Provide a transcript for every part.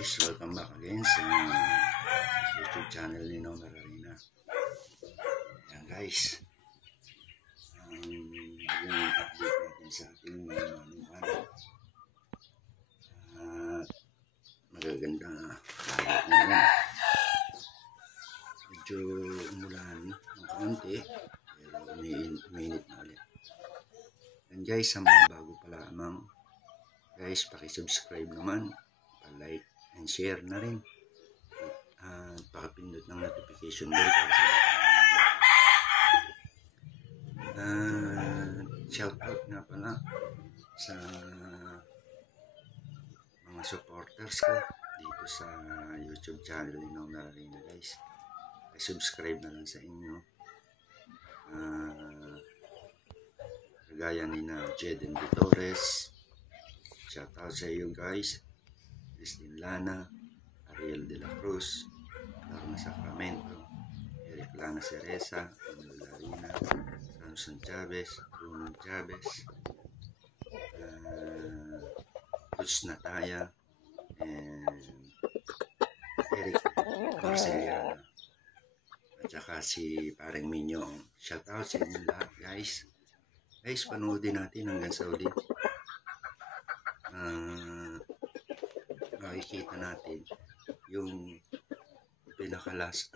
guys, welcome back again sa YouTube channel ni Nomer Arena. Ayan guys, yung update natin sa ating manukan at magaganda kahit ngayon. Medyo umulan ng konti pero uminit na ulit. And guys, sa mga bago pa lamang guys, pakisubscribe naman, pa-like and share na rin at pakapindot ng notification bell para sa shout out nga pala sa mga supporters ko dito sa YouTube channel ni Nomer Arena guys. Subscribe na lang sa inyo, kagaya ni na Jeden Vitores. Shout out sa iyo guys, Christine Lana, Ariel de la Cruz, Lorna Sacramento, Eric Lana Cereza, Manuel Larina, Samson Chavez, Bruno Chavez, Luz Nataya, and Eric Marceliana, at saka si Pareng Minyong. Shout out sa inyo lahat guys. Guys, panoodin natin hanggang sa uli. Makikita natin yung pinaka-last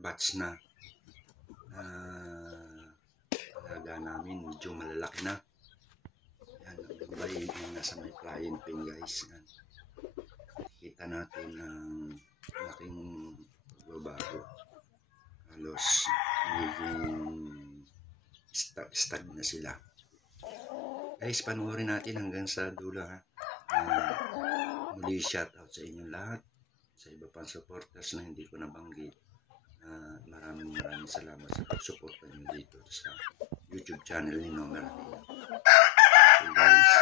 batch na alaga namin, medyo malalaki na. Yan, ang babae yung nasa may flying pin guys. Yan. Kita natin ang laking pagbabago. Halos nagiging stag na sila. Guys, panoorin natin hanggang sa dulo ha. Muli shout out sa inyong lahat, sa iba pang supporters na hindi ko nabanggit. Maraming salamat sa pagsuporta nyo dito sa YouTube channel ni Nomer Arena. Okay guys.